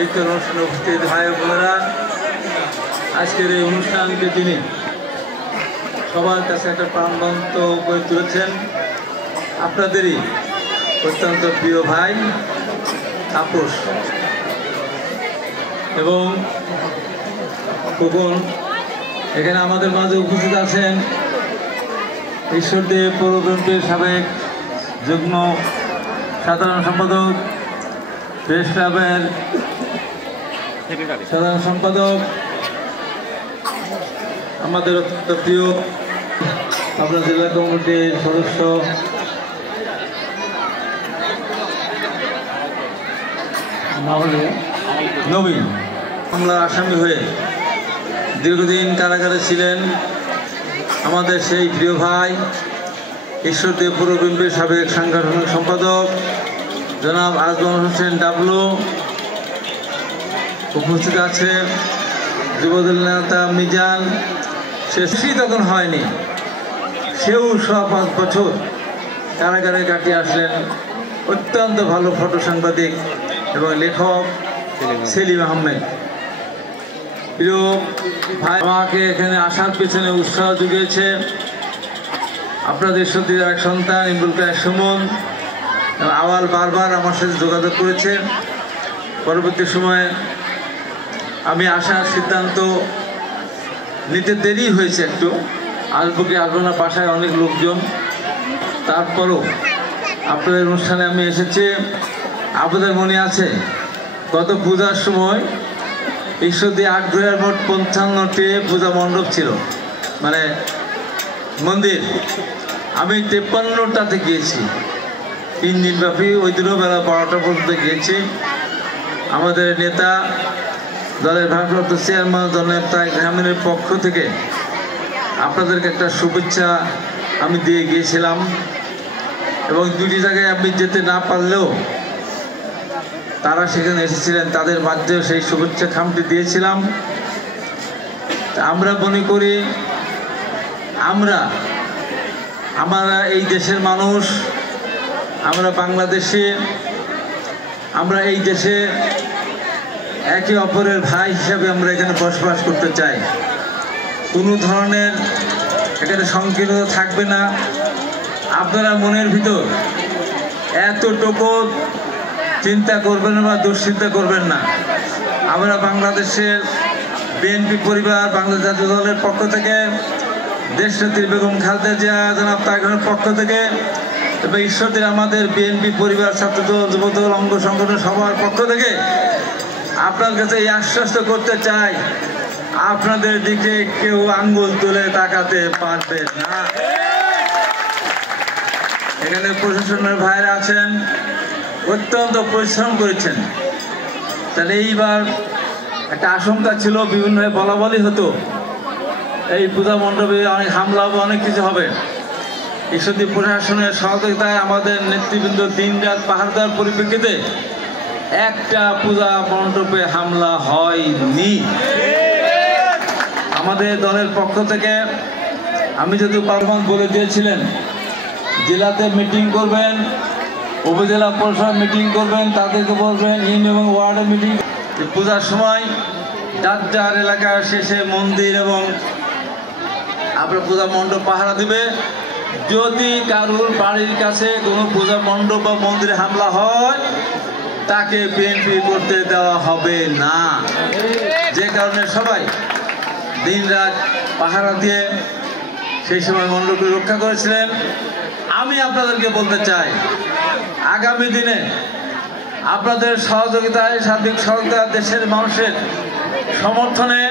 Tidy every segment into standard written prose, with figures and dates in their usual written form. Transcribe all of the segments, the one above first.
কীর্তন অনুষ্ঠানে উপস্থিত ভাই বোনেরা, আজকের এই অনুষ্ঠানকে তিনি সবার কাছে একটা প্রাণবন্ত করে তুলেছেন। আপনাদেরই অত্যন্ত প্রিয় ভাই তাপস এবং খোকন এখানে আমাদের মাঝে উপস্থিত আছেন। ঈশ্বরদেব পৌর বিএনপির সাবেক যুগ্ম সাধারণ সম্পাদক, প্রেস ক্লাবের সাধারণ সম্পাদক, আমাদের অত্যন্ত প্রিয় পাবনা জেলা কমিটির সদস্য নবীন, মামলার আসামি হয়ে দীর্ঘদিন কারাগারে ছিলেন আমাদের সেই প্রিয় ভাই ঈশ্বরদেব পৌর বিএনপির সাবেক সাংগঠনিক সম্পাদক জনাব আজমল হোসেন ডাবলু। উপস্থিত আছে যুবদল নেতা মিজান। শেষই তখন হয়নি, সেও ৫ বছর কারাগারে কাটিয়ে আসলেন অত্যন্ত ভালো ফটো সাংবাদিক এবং লেখক সেলিম আহমেদ। প্রিয় ভাই, আমাকে এখানে আসার পেছনে উৎসাহ জুগিয়েছে আপনাদের সত্যির এক সন্তান ইমরুল কায়েস সুমন। আওয়াল বারবার আমার সাথে যোগাযোগ করেছে। পরবর্তী সময়ে আমি আসার সিদ্ধান্ত নিতে দেরি হয়েছে, একটু আসবো কি আসবো না, বাসায় অনেক লোকজন। তারপরও আপনাদের অনুষ্ঠানে আমি এসেছি। আপনাদের মনে আছে গত পূজার সময় ঈশ্বরদী আটঘরিয়ার মোট ৫৫টি পূজা মণ্ডপ ছিল, মানে মন্দির। আমি ৫৩টাতে গিয়েছি ৩ দিনব্যাপী। ওই দিনও বেলা ১২টা পর্যন্ত গিয়েছি। আমাদের নেতা, দলের ভারপ্রাপ্ত চেয়ারম্যান জনাব তারেক রহমানের পক্ষ থেকে আপনাদেরকে একটা শুভেচ্ছা আমি দিয়ে গিয়েছিলাম এবং ২টি জায়গায় আমি যেতে না পারলেও তারা সেখানে এসেছিলেন, তাদের মাধ্যমে সেই শুভেচ্ছা খামটি দিয়েছিলাম। আমরা মনে করি আমরা এই দেশের মানুষ, আমরা বাংলাদেশে, আমরা এই দেশে একে অপরের ভাই হিসাবে আমরা এখানে বসবাস করতে চাই। কোনো ধরনের এখানে সংকীর্ণতা থাকবে না। আপনারা মনের ভিতর এতটুকু চিন্তা করবেন না বা দুশ্চিন্তা করবেন না। আমরা বাংলাদেশের বিএনপি পরিবার, বাংলাদেশ জাতীয় দলের পক্ষ থেকে, দেশনেত্রী বেগম খালেদা জিয়া জনাব তারেক রহমানের পক্ষ থেকে এবং ঈশ্বরদের আমাদের বিএনপি পরিবার, ছাত্রদল, যুবদল, অঙ্গ সংগঠন সবার পক্ষ থেকে আপনার কাছে এই আশ্বস্ত করতে চাই, আপনাদের দিকে কেউ আঙ্গুল তুলে তাকাতে পারবে না। এখানে প্রশাসনের ভাইরা আছেন, অত্যন্ত পরিশ্রম করেছেন। তাহলে এইবার একটা আশঙ্কা ছিল, বিভিন্নভাবে বলাবলি হতো এই পূজা মণ্ডপে অনেক হামলা হবে, অনেক কিছু হবে। ঈশ্বরদী প্রশাসনের সহযোগিতায় আমাদের নেতৃবৃন্দ দিনরাত পাহাড় দেওয়ার পরিপ্রেক্ষিতে একটা পূজা মণ্ডপে হামলা হয়নি। আমাদের দলের পক্ষ থেকে আমি যদি পারমান বলে দিয়েছিলেন জেলাতে মিটিং করবেন, উপজেলা পরিষদ মিটিং করবেন, তাদেরকে বলবেন ইউনিয়ন এবং ওয়ার্ডে মিটিং। পূজার সময় যার যার এলাকার শেষে মন্দির এবং আপনার পূজা মণ্ডপ পাহারা দিবে। যদি কারুর বাড়ির কাছে কোনো পূজা মণ্ডপ বা মন্দিরে হামলা হয়, তাকে বিএনপি করতে দেওয়া হবে না। যে কারণে সবাই দিনরাত পাহারা দিয়ে সেই সময় মণ্ডপকে রক্ষা করেছিলেন। আমি আপনাদেরকে বলতে চাই, আগামী দিনে আপনাদের সহযোগিতায়, সার্বিক সহযোগিতা, দেশের মানুষের সমর্থনে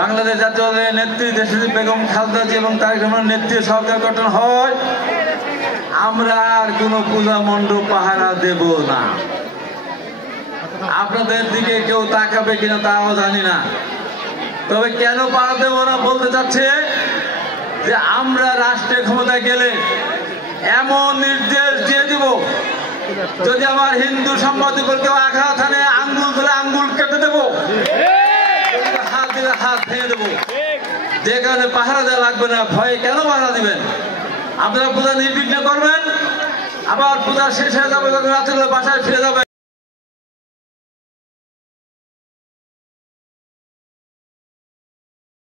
বাংলাদেশ জাতীয় দলের নেত্রী দেশনেত্রী বেগম খালেদা জিয়া এবং তারেক রহমানের নেতৃত্বে সরকার গঠন হয়, আমরা আর কোনো পূজা মণ্ডপ পাহারা দেব না। আপনাদের দিকে কেউ তাকাবে কিনা তাও জানি না, তবে কেন পাহারা দেব না বলতে চাচ্ছে যে আমরা রাষ্ট্রের ক্ষমতায় গেলে এমন নির্দেশ দিয়ে দিব, যদি আমার হিন্দু সম্পদের উপর কেউ আঘাত আনে, আঙ্গুল তুলে আঙ্গুল কেটে দেবো, হাত দিলে হাত ভেঙে দেবো। যে কারণে পাহারা দেওয়া লাগবে না। ভয়ে কেন পাহারা দিবেন? আপনারা পূজা নির্বিঘ্ন করবেন, আবার পূজা শেষ হয়ে যাবে, রাত্রে বাসায় ফিরে যাবে।